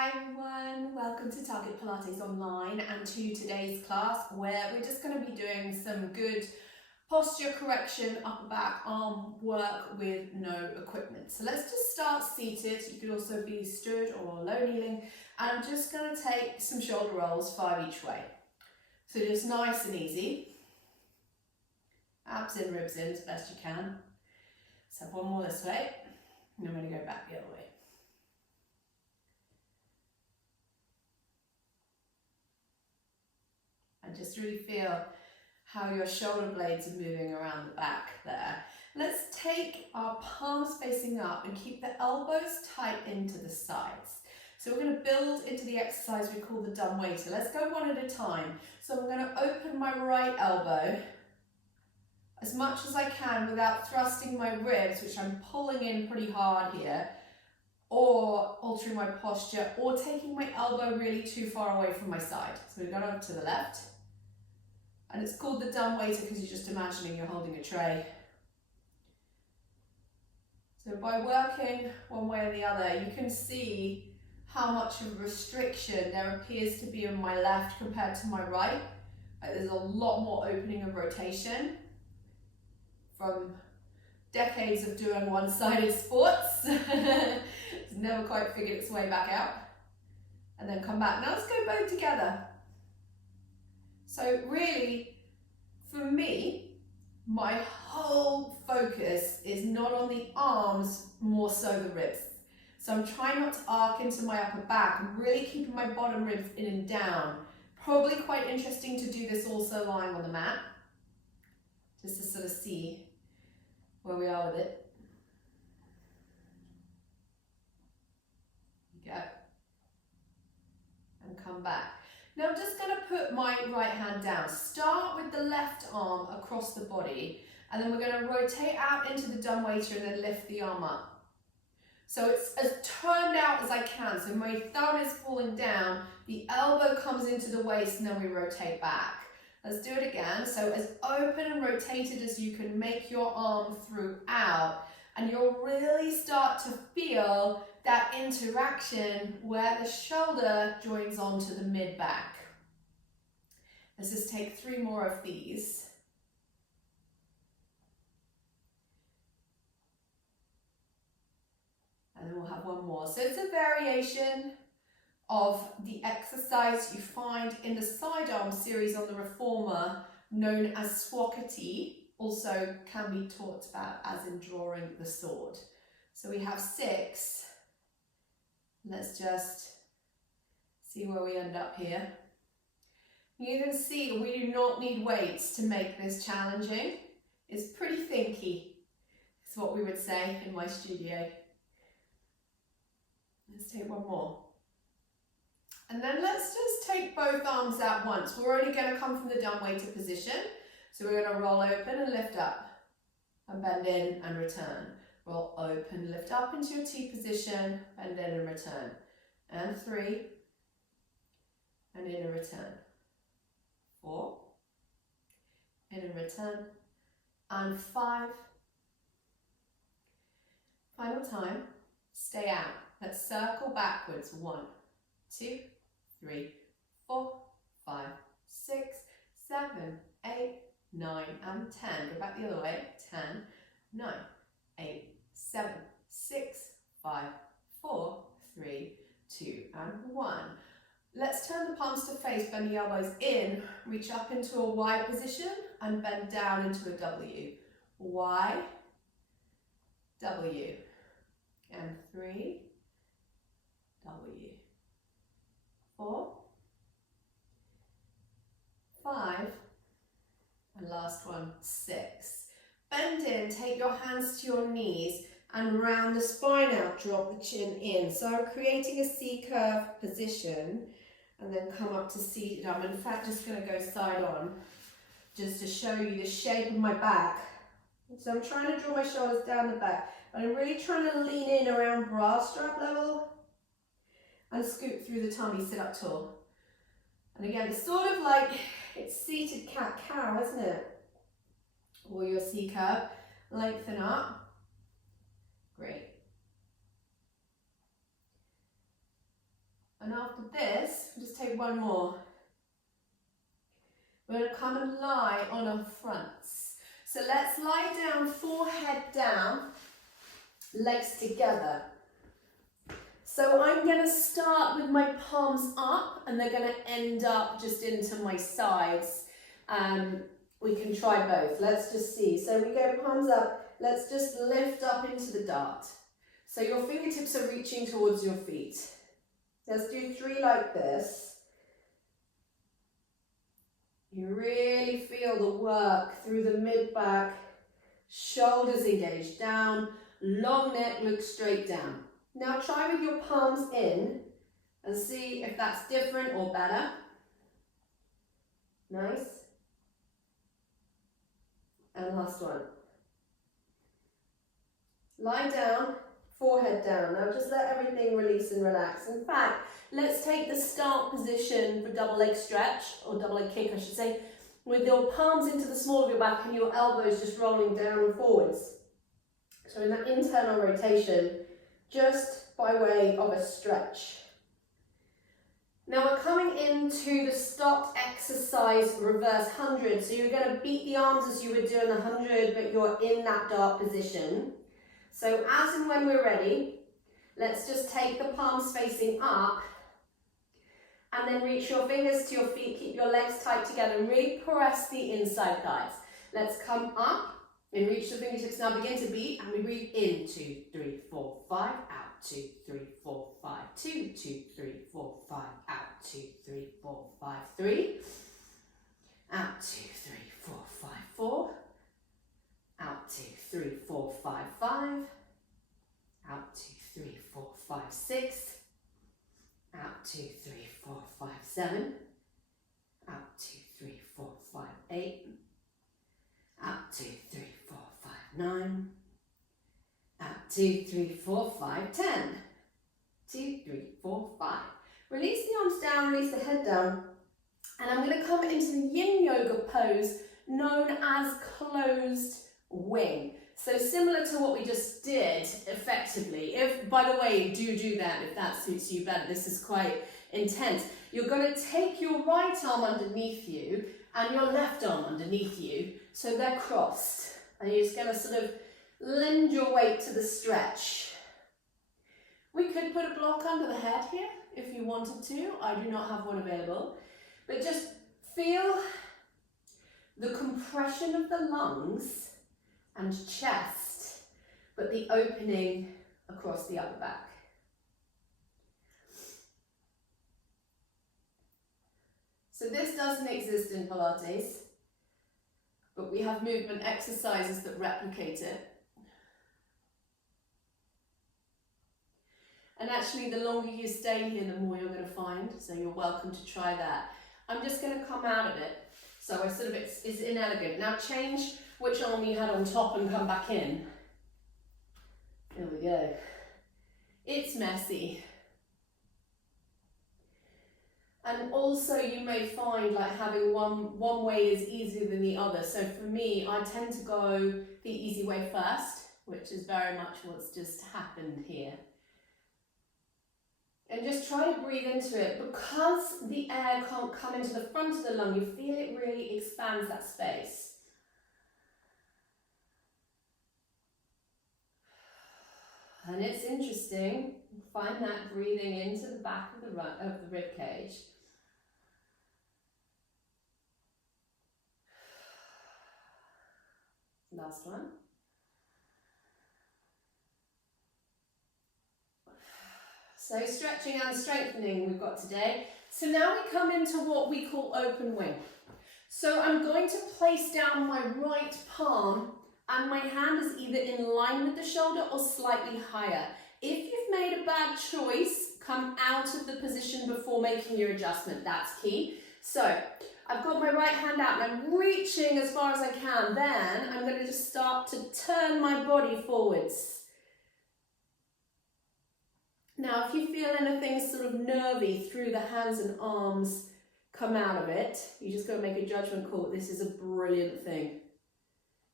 Hi everyone, welcome to Target Pilates Online and to today's class where we're just going to be doing some good posture correction, upper back, arm work with no equipment. So let's just start seated. You could also be stood or low kneeling, and I'm just going to take some shoulder rolls 5 each way. So just nice and easy. Abs in, ribs in as best you can. Let's have one more this way, and I'm going to go back the other way. And just really feel how your shoulder blades are moving around the back there. Let's take our palms facing up and keep the elbows tight into the sides. So we're going to build into the exercise we call the dumb waiter. Let's go one at a time. So I'm going to open my right elbow as much as I can without thrusting my ribs, which I'm pulling in pretty hard here, or altering my posture, or taking my elbow really too far away from my side. So we've gone over to the left. And it's called the dumb waiter because you're just imagining you're holding a tray. So by working one way or the other, you can see how much of a restriction there appears to be in my left compared to my right. There's a lot more opening of rotation from decades of doing one-sided sports. It's never quite figured its way back out. And then come back. Now let's go both together. So really, for me, my whole focus is not on the arms, more so the ribs. So I'm trying not to arc into my upper back. I'm really keeping my bottom ribs in and down. Probably quite interesting to do this also lying on the mat, just to sort of see where we are with it. Go. And come back. Now I'm just going to put my right hand down. Start with the left arm across the body, and then we're going to rotate out into the dumb waiter and then lift the arm up. So it's as turned out as I can. So my thumb is pulling down, the elbow comes into the waist, and then we rotate back. Let's do it again. So as open and rotated as you can make your arm throughout, and you'll really start to feel that interaction where the shoulder joins onto the mid-back. Let's just take 3 more of these. And then we'll have one more. So it's a variation of the exercise you find in the sidearm series on the reformer known as squackity, also can be taught about as in drawing the sword. So we have 6. Let's just see where we end up here. You can see we do not need weights to make this challenging. It's pretty thinky, is what we would say in my studio. Let's take one more. And then let's just take both arms at once. We're only going to come from the dumb waiter position. So we're going to roll open and lift up, and bend in and return. Roll open, lift up into your T position, bend in and return. And 3, and in and return. 4, in and return. And 5. Final time, stay out. Let's circle backwards. 1, 2, 3, 4, 5, 6, 7, 8, 9, and 10. Go back the other way. 10, 9, 8, 7, 6, 5, 4, 3, 2, and 1. Let's turn the palms to face, bend the elbows in, reach up into a Y position, and bend down into a W. Y, W, and 3, W, 4, 5, and last one, 6. Bend in, take your hands to your knees and round the spine out, drop the chin in. So I'm creating a C-curve position and then come up to seated. I'm in fact just going to go side on just to show you the shape of my back. So I'm trying to draw my shoulders down the back, but I'm really trying to lean in around bra strap level and scoop through the tummy, sit up tall. And again, it's sort of like it's seated cat-cow, isn't it? Or your C-curve, lengthen up. Great. And after this, just take one more. We're going to come and lie on our fronts. So let's lie down, forehead down, legs together. So I'm going to start with my palms up and they're going to end up just into my sides. We can try both. Let's just see. So we go palms up. Let's just lift up into the dart. So your fingertips are reaching towards your feet. Let's do 3 like this. You really feel the work through the mid-back, shoulders engaged down, long neck, look straight down. Now try with your palms in and see if that's different or better. Nice. And last one. Lie down, forehead down. Now just let everything release and relax. In fact, let's take the start position for double leg stretch, or double leg kick I should say, with your palms into the small of your back and your elbows just rolling down and forwards. So in that internal rotation, just by way of a stretch. Now we're coming into the stopped exercise reverse 100. So you're going to beat the arms as you would do in the 100, but you're in that dart position. So as and when we're ready, let's just take the palms facing up and then reach your fingers to your feet, keep your legs tight together and really press the inside thighs. Let's come up and reach the fingertips, now begin to beat and we breathe in, 2, 3, 4, 5, out, 2, 3, 4, 5, 2, 2, 3, 4, 5, out, 2, 3, 4, 5, 3, out, 2, 3, 4, 5, 4, out, 2, 3, 4, 5, 5, out, 2, 3, 4, 5, 6, out, 2, 3, 4, 5, 7, out, 2, 3, 4, 5, 8, out, 2, 3, 4, 5, 9, out, 2, 3, 4, 5, 10, 2, 3, 4, 5. Release the arms down, release the head down, and I'm going to come into the yin yoga pose known as closed wing. So similar to what we just did effectively. If, by the way, do that if that suits you better. This is quite intense. You're going to take your right arm underneath you and your left arm underneath you, so they're crossed. And you're just going to sort of lend your weight to the stretch. We could put a block under the head here if you wanted to. I do not have one available. But just feel the compression of the lungs and chest, but the opening across the upper back. So this doesn't exist in Pilates, but we have movement exercises that replicate it. And actually, the longer you stay here, the more you're going to find, so you're welcome to try that. I'm just going to come out of it, so I sort of, it's inelegant. Now change which arm you had on top and come back in. There we go. It's messy. And also you may find like having one way is easier than the other. So for me, I tend to go the easy way first, which is very much what's just happened here. And just try to breathe into it. Because the air can't come into the front of the lung, you feel it really expands that space. And it's interesting, find that breathing into the back of the rib cage. Last one. So stretching and strengthening we've got today. So now we come into what we call open wing. So I'm going to place down my right palm and my hand is either in line with the shoulder or slightly higher. If you've made a bad choice, come out of the position before making your adjustment. That's key. So I've got my right hand out and I'm reaching as far as I can. Then I'm going to just start to turn my body forwards. Now, if you feel anything sort of nervy through the hands and arms come out of it, you just got to make a judgment call. This is a brilliant thing.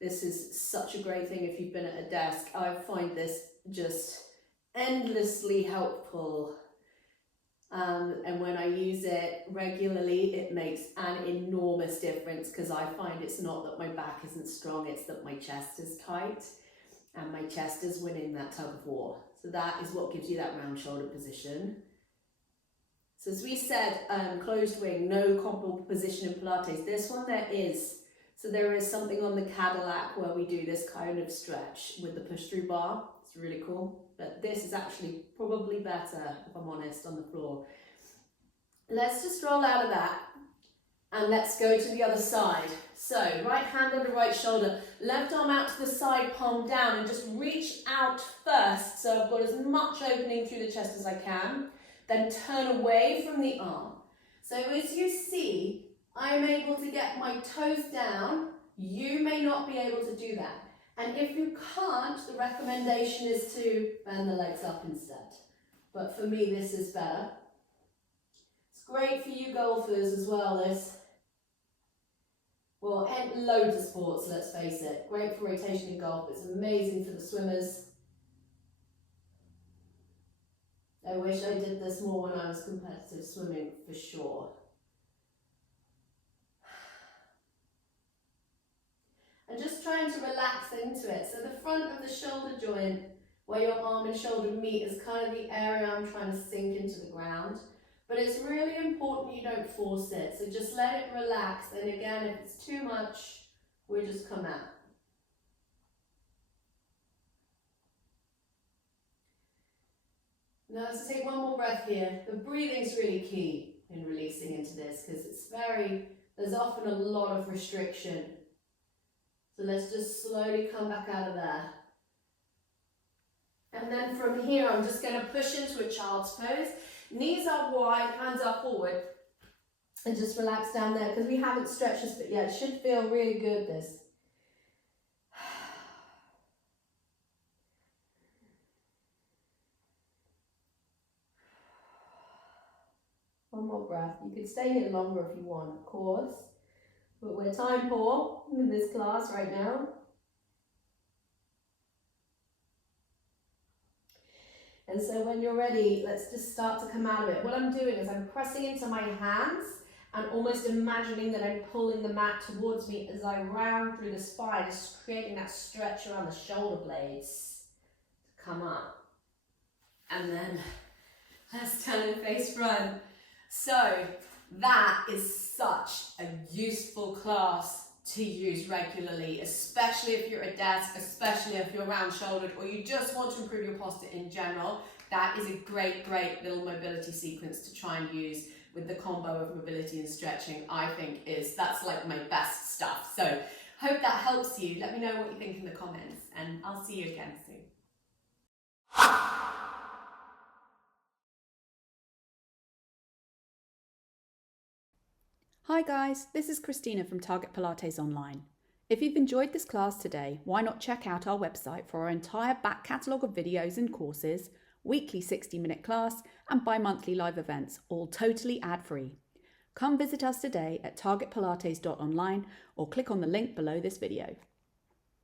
This is such a great thing if you've been at a desk. I find this just endlessly helpful. And when I use it regularly, it makes an enormous difference, because I find it's not that my back isn't strong, it's that my chest is tight and my chest is winning that tug of war. So that is what gives you that round shoulder position. So as we said, closed wing, no comparable position in Pilates. This one there is. So there is something on the Cadillac where we do this kind of stretch with the push through bar. It's really cool. But this is actually probably better, if I'm honest, on the floor. Let's just roll out of that and let's go to the other side. So right hand under right shoulder, left arm out to the side, palm down, and just reach out first. So I've got as much opening through the chest as I can. Then turn away from the arm. So as you see, I'm able to get my toes down. You may not be able to do that. And if you can't, the recommendation is to bend the legs up instead. But for me, this is better. It's great for you golfers as well, this. Well, and loads of sports, let's face it. Great for rotation in golf. It's amazing for the swimmers. I wish I did this more when I was competitive swimming, for sure. And just trying to relax into it. So the front of the shoulder joint, where your arm and shoulder meet, is kind of the area I'm trying to sink into the ground. But it's really important you don't force it. So just let it relax. And again, if it's too much, we'll just come out. Now let's take one more breath here. The breathing's really key in releasing into this, because there's often a lot of restriction. So let's just slowly come back out of there. And then from here, I'm just going to push into a child's pose. Knees are wide, hands are forward. And just relax down there, because we haven't stretched this bit yet. It should feel really good, this. One more breath. You could stay here longer if you want, of course. But we're time poor in this class right now. And so when you're ready, let's just start to come out of it. What I'm doing is I'm pressing into my hands and almost imagining that I'm pulling the mat towards me as I round through the spine, just creating that stretch around the shoulder blades to come up. And then let's turn and face front. So that is such a useful class to use regularly, especially if you're at a desk, especially if you're round-shouldered, or you just want to improve your posture in general. That is a great little mobility sequence to try and use with the combo of mobility and stretching. I think that's like my best stuff. So hope that helps you. Let me know what you think in the comments, and I'll see you again soon. Hi guys, this is Christina from Target Pilates Online. If you've enjoyed this class today, why not check out our website for our entire back catalogue of videos and courses, weekly 60-minute class and bi-monthly live events, all totally ad-free. Come visit us today at targetpilates.online or click on the link below this video.